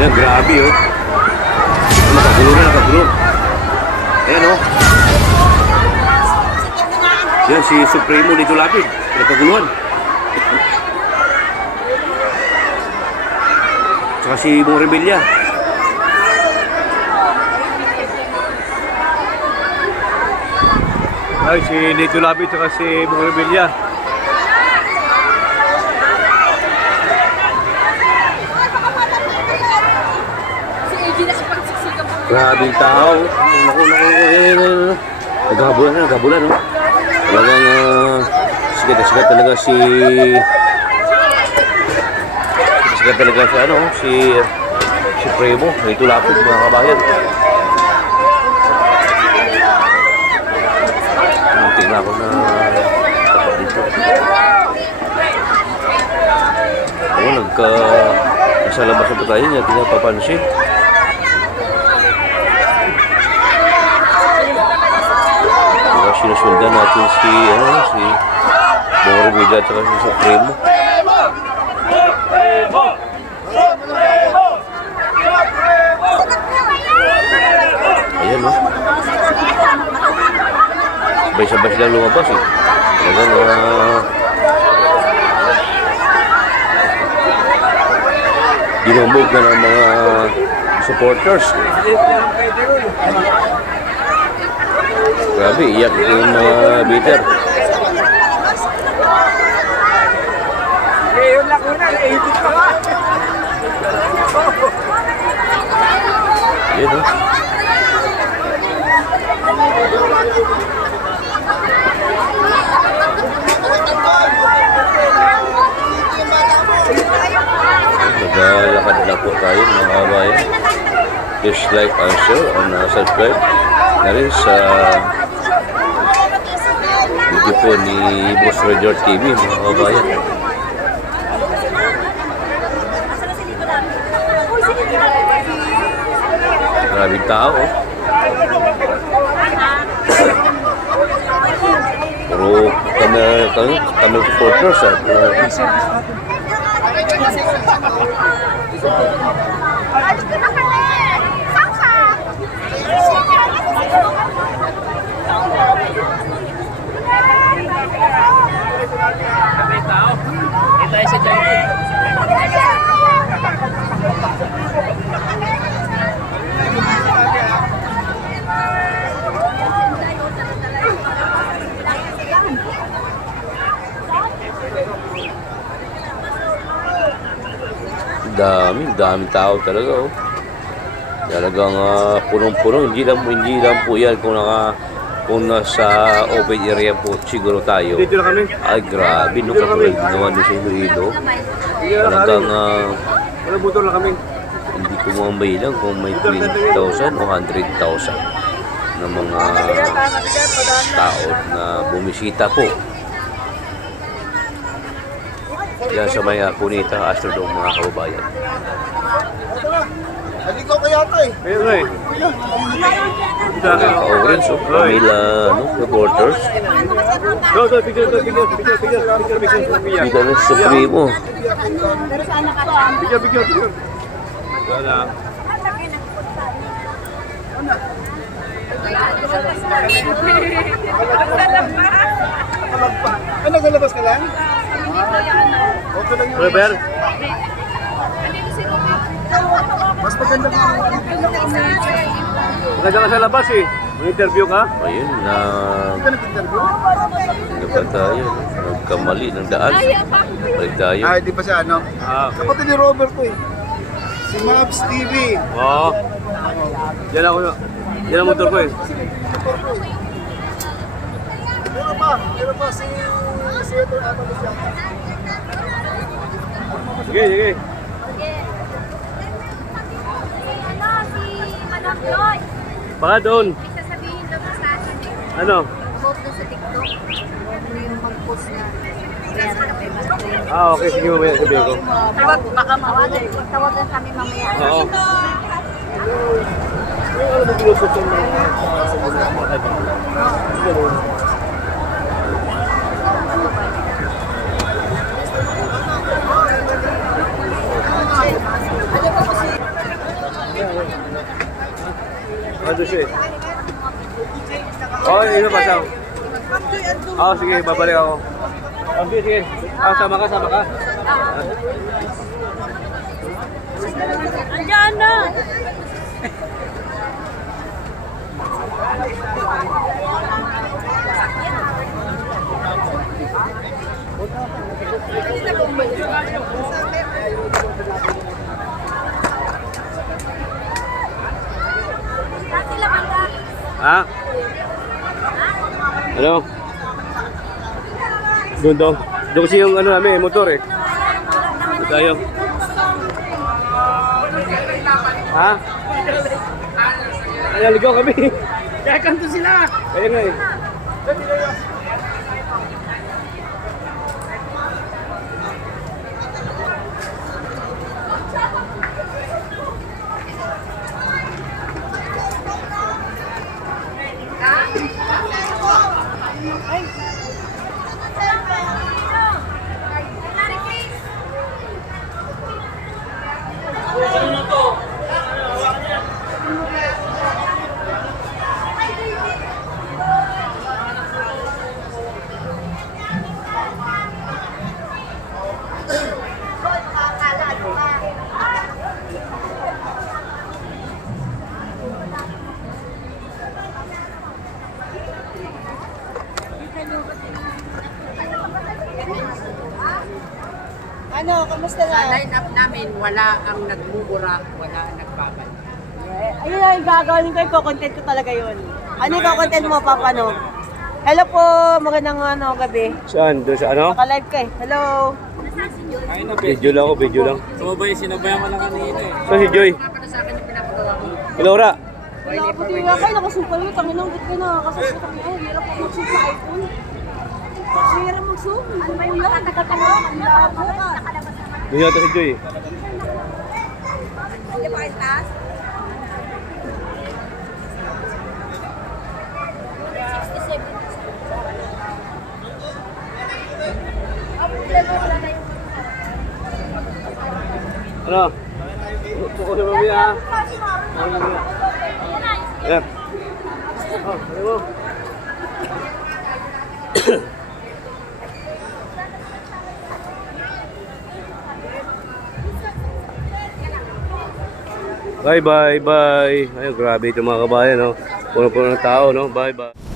Yan, grabe oh. Nakagulo na, nakagulo. Ayan oh. Yan, si Supremo dito lapid. Nagkaguluhan. Tsaka si Bong Revilla. Ay, si Dito Lapid tsaka si Bong Revilla. Grabing tao. Naku. Naghabulan, no? Talagang sikat talaga si Premo. Dito lapit mga kabayan. Tingnan ako na tapat dito. Nasa labas na pa tayo niya, hindi napapansin. Sinusundan natin si Bong Revilla at si Supremo. Ayan no. Sabay-sabay silang lumabas eh. Talagang dinumog na ng mga supporters. Grabe, iyak yung mga bitter. Ngayon lang una, naibig pa nga. Yan o. Naglalakad na po tayo mga kabayan. Please like and share and subscribe na rin sa video po ni Boss Roger TV mga kabayan. Maraming tao oh. Puro Tamil supporters at daming tao talaga oh. Talagang punong-puno, hindi lang po yan kung nasa open area po siguro tayo. Dito na kami. Ay grabe no, katulad naman doon sa Iloilo. Talagang wala motor na kami. hindi ko mamay lang kung may 20,000 o 100,000 na mga tao na bumisita po. Yan sa may Cunita Astrodome mga kababayan. Halikaw kaya ito eh. Ayun nga eh. Mga ka-orange o Pamela reporters. Picture. Kita na sa Supremo. Picture. Wala. Ano, naglalabas ka lang? Okay lang yun. Robert? Mas maganda ka. Maganda ka sa labas eh. Mag-interview ka? Ayun na Hindi ka nag-interview? dapat tayo. Nagkamali ng daan. Balik tayo. Ah, hindi pa siya ano? Kapatid ni Robert ko eh. Si Mabs TV. Oo. Yan ako. Yan ang motor ko eh. Meron pa si Senator Atalos yan. Sige. Baka doon. Sasabihin daw sa akin eh. Ano? Post doon sa TikTok. Ano yung mag-post na. Okay. Sige mamaya sabihin ko. Baka mawagan. Tawagan kami mamaya. Oo. Ando siya eh. Oh, yun na pa siya. Oh, sige, babalik ako. Oh, sige, sige. Ah, sama ka, sama ka. Andiyan na! Ha? Ano? Doon daw. Doon kasi yung ano namin, motor eh. Tayo. Ha? Naligaw kami. Kaya kanto sila. Kaya nga eh. Ano, kamusta Sa na? line-up namin, wala ang nagmumura, wala ang nagbabal. Ayun ang gagawin ko, content ko talaga yun. Ano yung content mo, Papa, no? Hello po, magandang gabi. Saan? Doon sa ano? Naka-live ka eh. Hello. Video lang ako, video lang. Sinabayan ko lang kanina eh. So si Joy. Nga pala sa akin yung pinapagawa mo. Laura. Wala po din nga kayo, nakasumpal mo. Tanginang, ba't kayo nakakasumpal kami? Ay, hirap po mag-zoom sa iPhone. Hirap mag-zoom. Ano ba yung nakakatagal? Ang labo ka. Doon yata si Joy. Hindi ba kayo taas? Ano? Tuko na mamaya ha. Ayan. Oh, ano mo? Bye bye bye. Ayun, grabe ito mga kabayan, no. Puno-puno ng tao, no. Bye bye.